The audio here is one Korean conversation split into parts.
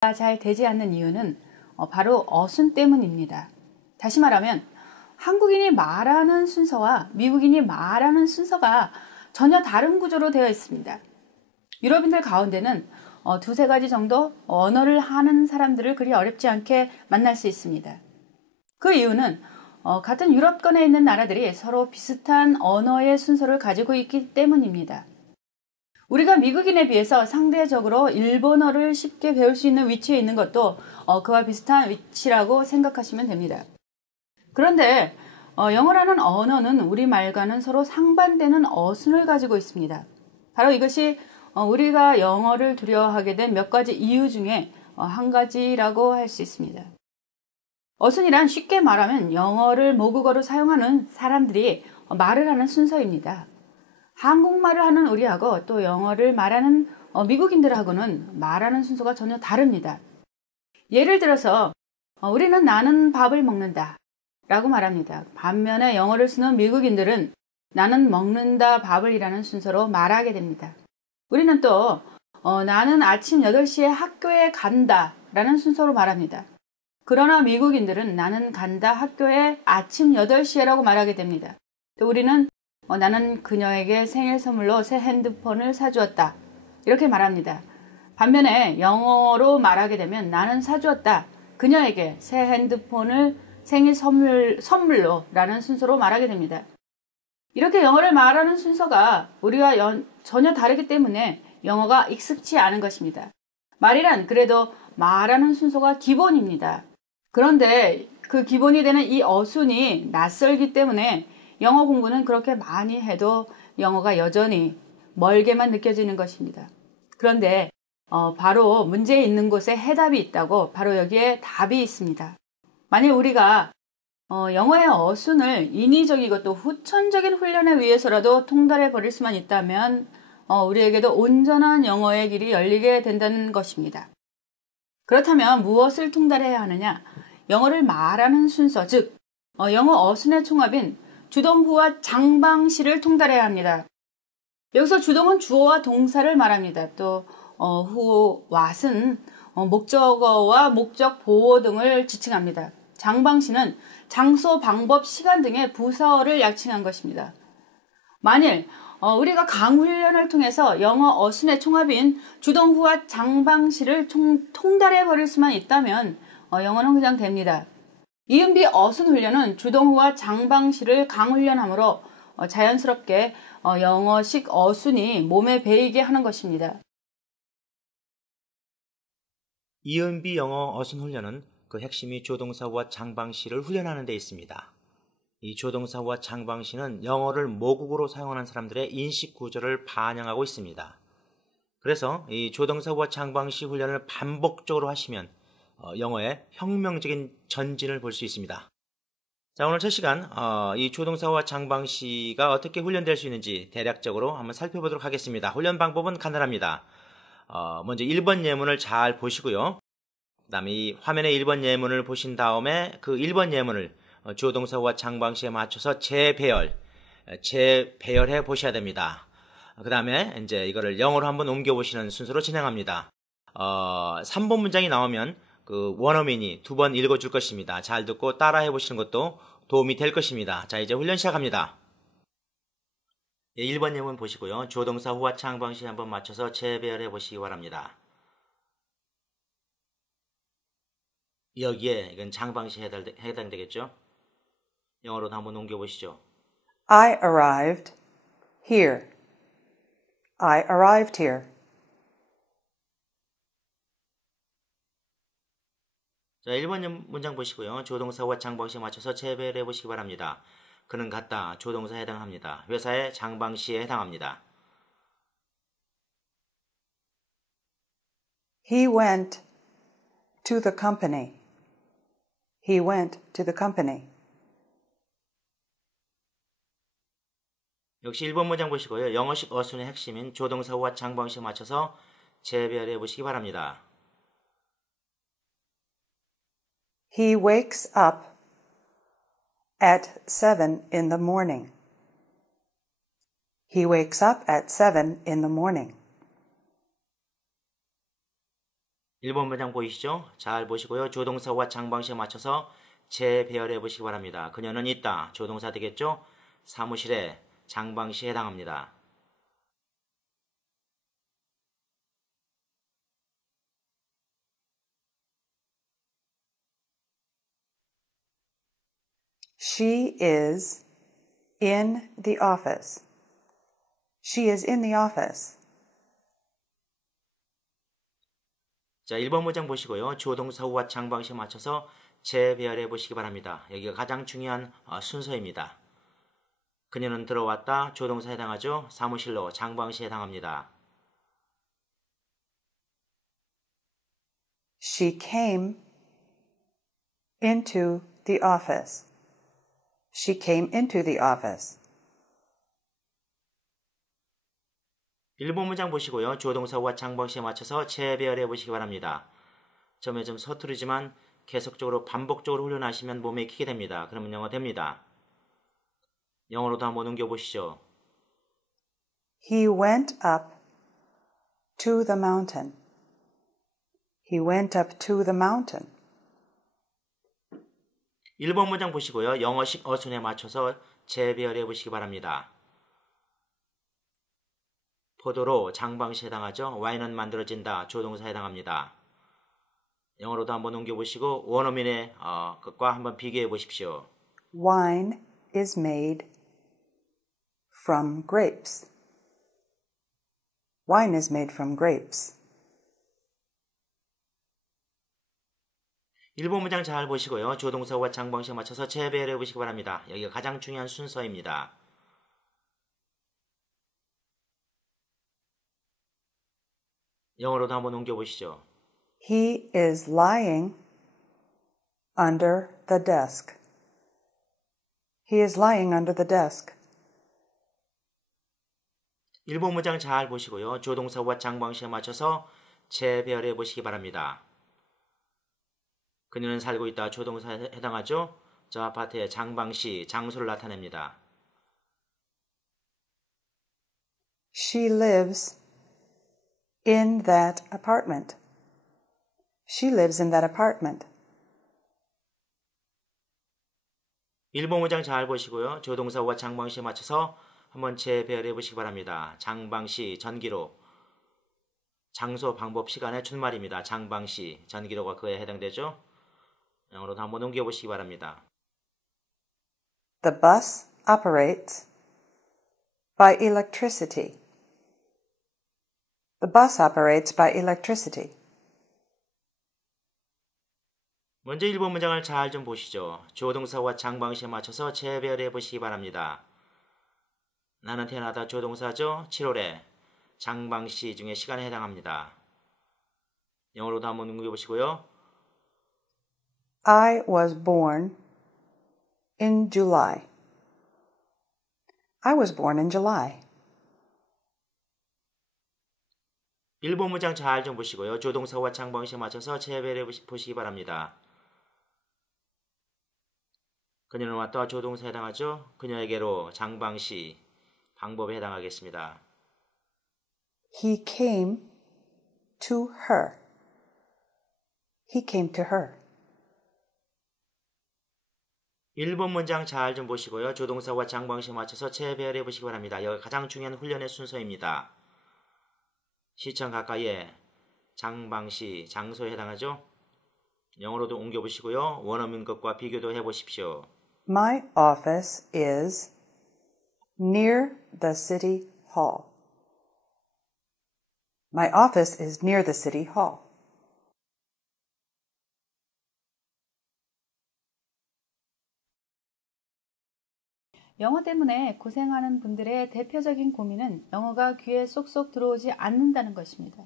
잘 되지 않는 이유는 바로 어순 때문입니다. 다시 말하면 한국인이 말하는 순서와 미국인이 말하는 순서가 전혀 다른 구조로 되어 있습니다. 유럽인들 가운데는 두세 가지 정도 언어를 하는 사람들을 그리 어렵지 않게 만날 수 있습니다. 그 이유는 같은 유럽권에 있는 나라들이 서로 비슷한 언어의 순서를 가지고 있기 때문입니다. 우리가 미국인에 비해서 상대적으로 일본어를 쉽게 배울 수 있는 위치에 있는 것도 그와 비슷한 위치라고 생각하시면 됩니다. 그런데 영어라는 언어는 우리말과는 서로 상반되는 어순을 가지고 있습니다. 바로 이것이 우리가 영어를 두려워하게 된 몇 가지 이유 중에 한 가지라고 할 수 있습니다. 어순이란 쉽게 말하면 영어를 모국어로 사용하는 사람들이 말을 하는 순서입니다. 한국말을 하는 우리하고 또 영어를 말하는 미국인들하고는 말하는 순서가 전혀 다릅니다. 예를 들어서 우리는 나는 밥을 먹는다 라고 말합니다. 반면에 영어를 쓰는 미국인들은 나는 먹는다 밥을 이라는 순서로 말하게 됩니다. 우리는 또 나는 아침 8시에 학교에 간다 라는 순서로 말합니다. 그러나 미국인들은 나는 간다 학교에 아침 8시에 라고 말하게 됩니다. 또 우리는 나는 그녀에게 생일 선물로 새 핸드폰을 사주었다 이렇게 말합니다. 반면에 영어로 말하게 되면 나는 사주었다 그녀에게 새 핸드폰을 생일 선물로 라는 순서로 말하게 됩니다. 이렇게 영어를 말하는 순서가 우리와 전혀 다르기 때문에 영어가 익숙치 않은 것입니다. 말이란 그래도 말하는 순서가 기본입니다. 그런데 그 기본이 되는 이 어순이 낯설기 때문에 영어 공부는 그렇게 많이 해도 영어가 여전히 멀게만 느껴지는 것입니다. 그런데 바로 문제에 있는 곳에 해답이 있다고 바로 여기에 답이 있습니다. 만약 우리가 영어의 어순을 인위적이고 또 후천적인 훈련에 위해서라도 통달해 버릴 수만 있다면 우리에게도 온전한 영어의 길이 열리게 된다는 것입니다. 그렇다면 무엇을 통달해야 하느냐? 영어를 말하는 순서, 즉 영어 어순의 총합인 주동후와 장방시를 통달해야 합니다. 여기서 주동은 주어와 동사를 말합니다. 또 후, what은 목적어와 목적 보호 등을 지칭합니다. 장방시는 장소, 방법, 시간 등의 부사어를 약칭한 것입니다. 만일 우리가 강훈련을 통해서 영어 어순의 총합인 주동후와 장방시를 통달해 버릴 수만 있다면 영어는 그냥 됩니다. 이은비 어순 훈련은 주동후와 장방시를 강훈련하므로 자연스럽게 영어식 어순이 몸에 배이게 하는 것입니다. 이은비 영어 어순 훈련은 그 핵심이 조동사와 장방시를 훈련하는 데 있습니다. 이 조동사와 장방시는 영어를 모국어로 사용하는 사람들의 인식 구조를 반영하고 있습니다. 그래서 이 조동사와 장방시 훈련을 반복적으로 하시면 영어의 혁명적인 전진을 볼 수 있습니다. 자, 오늘 첫 시간 이 조동사와 장방시가 어떻게 훈련될 수 있는지 대략적으로 한번 살펴보도록 하겠습니다. 훈련 방법은 간단합니다. 먼저 1번 예문을 잘 보시고요. 그 다음에 이 화면의 1번 예문을 보신 다음에 그 1번 예문을 조동사와 장방시에 맞춰서 재배열해 보셔야 됩니다. 그 다음에 이제 이거를 영어로 한번 옮겨보시는 순서로 진행합니다. 3번 문장이 나오면 그 원어민이 2번 읽어줄 것입니다. 잘 듣고 따라해 보시는 것도 도움이 될 것입니다. 자, 이제 훈련 시작합니다. 1번 예문 보시고요. 조동사 후와 장방시 한번 맞춰서 재배열해 보시기 바랍니다. 여기에 이건 장방시에 해당되겠죠? 영어로도 한번 옮겨보시죠. I arrived here. I arrived here. 자, 1번 문장 보시고요. 조동사와 장방시에 맞춰서 재배열해 보시기 바랍니다. 그는 갔다. 조동사에 해당합니다. 회사의 장방시에 해당합니다. He went to the company. He went to the company. 역시 1번 문장 보시고요. 영어식 어순의 핵심인 조동사와 장방시에 맞춰서 재배열해 보시기 바랍니다. He wakes up at 7 in the morning. He wakes up at 7 in the morning. 1번 문장 보이시죠? 잘 보시고요. 조동사와 장방시에 맞춰서 재배열해 보시기 바랍니다. 그녀는 있다. 조동사 되겠죠? 사무실에 장방시에 해당합니다. She is in the office. She is in the office. 자, 1번 문장 보시고요. 조동사와 장방시에 맞춰서 재배열해 보시기 바랍니다. 여기가 가장 중요한 순서입니다. 그녀는 들어왔다. 조동사에 해당하죠. 사무실로 장방시에 해당합니다. She came into the office. She came into the office. 1번 문장 보시고요. 조동사와 장방시에 맞춰서 재배열해 보시기 바랍니다. 점에 좀 서투르지만 계속적으로 반복적으로 훈련하시면 몸에 익히게 됩니다. 그러면 영어 됩니다. 영어로도 한번 옮겨보시죠. He went up to the mountain. He went up to the mountain. 1번 문장 보시고요. 영어식 어순에 맞춰서 재배열해 보시기 바랍니다. 포도로 장방시에 해당하죠. 와인은 만들어진다. 조동사에 해당합니다. 영어로도 한번 옮겨보시고 원어민의 것과 한번 비교해 보십시오. Wine is made from grapes. Wine is made from grapes. 1번 문장 잘 보시고요. 조동사와 장방시에 맞춰서 재배열해 보시기 바랍니다. 여기가 가장 중요한 순서입니다. 영어로도 한번 옮겨보시죠. He is lying under the desk. He is lying under the desk. 1번 문장 잘 보시고요. 조동사와 장방시에 맞춰서 재배열해 보시기 바랍니다. 그녀는 살고 있다. 조동사에 해당하죠. 저 아파트의 장방시, 장소를 나타냅니다. She lives in that apartment. She lives in that apartment. 1번 문장 잘 보시고요. 조동사와 장방시에 맞춰서 한번 재배열해 보시기 바랍니다. 장방시, 전기로. 장소, 방법, 시간의 준말입니다. 장방시, 전기로가 그에 해당되죠. 영어로도 한번 옮겨보시기 바랍니다. The bus operates by electricity. The bus operates by electricity. 먼저 1번 문장을 잘 좀 보시죠. 조동사와 장방시에 맞춰서 재배열해 보시기 바랍니다. 나는 태어나다 조동사죠. 7월에 장방시 중에 시간에 해당합니다. 영어로도 한번 옮겨보시고요. I was born in July. I was born in July. 1번 문장 잘 좀 보시고요. 조동사와 장방시에 맞춰서 재배열해 보시기 바랍니다. 그녀는 왔다 조동사에 해당하죠. 그녀에게로 장방시 방법에 해당하겠습니다. He came to her. He came to her. 1번 문장 잘 좀 보시고요. 조동사와 장방시에 맞춰서 재배열해 보시기 바랍니다. 여기 가장 중요한 훈련의 순서입니다. 시청 가까이에 장방시 장소에 해당하죠. 영어로도 옮겨보시고요. 원어민 것과 비교도 해보십시오. My office is near the city hall. My office is near the city hall. 영어 때문에 고생하는 분들의 대표적인 고민은 영어가 귀에 쏙쏙 들어오지 않는다는 것입니다.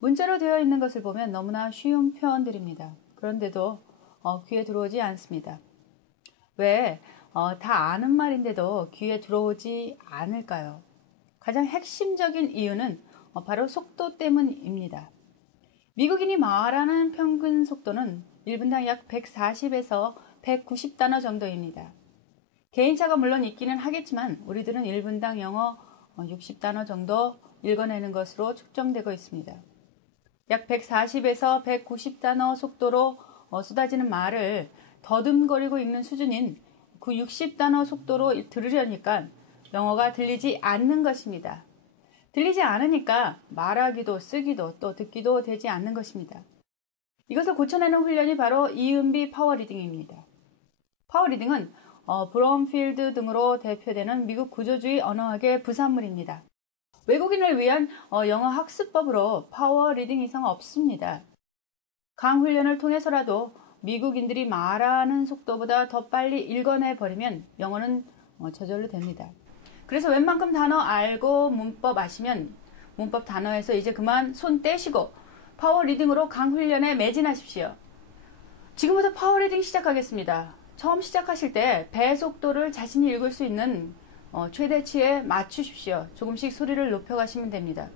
문자로 되어 있는 것을 보면 너무나 쉬운 표현들입니다. 그런데도 귀에 들어오지 않습니다. 왜 다 아는 말인데도 귀에 들어오지 않을까요? 가장 핵심적인 이유는 바로 속도 때문입니다. 미국인이 말하는 평균 속도는 1분당 약 140에서 190단어 정도입니다. 개인차가 물론 있기는 하겠지만 우리들은 1분당 영어 60단어 정도 읽어내는 것으로 측정되고 있습니다. 약 140에서 190단어 속도로 쏟아지는 말을 더듬거리고 읽는 수준인 그 60단어 속도로 들으려니까 영어가 들리지 않는 것입니다. 들리지 않으니까 말하기도 쓰기도 또 듣기도 되지 않는 것입니다. 이것을 고쳐내는 훈련이 바로 이은비 파워리딩입니다. 파워리딩은 브롬필드 등으로 대표되는 미국 구조주의 언어학의 부산물입니다. 외국인을 위한 영어 학습법으로 파워리딩 이상 없습니다. 강훈련을 통해서라도 미국인들이 말하는 속도보다 더 빨리 읽어내버리면 영어는 저절로 됩니다. 그래서 웬만큼 단어 알고 문법 아시면 문법 단어에서 이제 그만 손 떼시고 파워리딩으로 강훈련에 매진하십시오. 지금부터 파워리딩 시작하겠습니다. 처음 시작하실 때 배 속도를 자신이 읽을 수 있는 최대치에 맞추십시오. 조금씩 소리를 높여가시면 됩니다.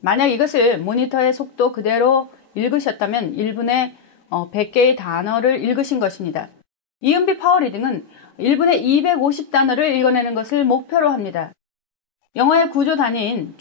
만약 이것을 모니터의 속도 그대로 읽으셨다면 1분에 100개의 단어를 읽으신 것입니다. 이은비 파워리딩은 1분에 250단어를 읽어내는 것을 목표로 합니다. 영어의 구조 단위인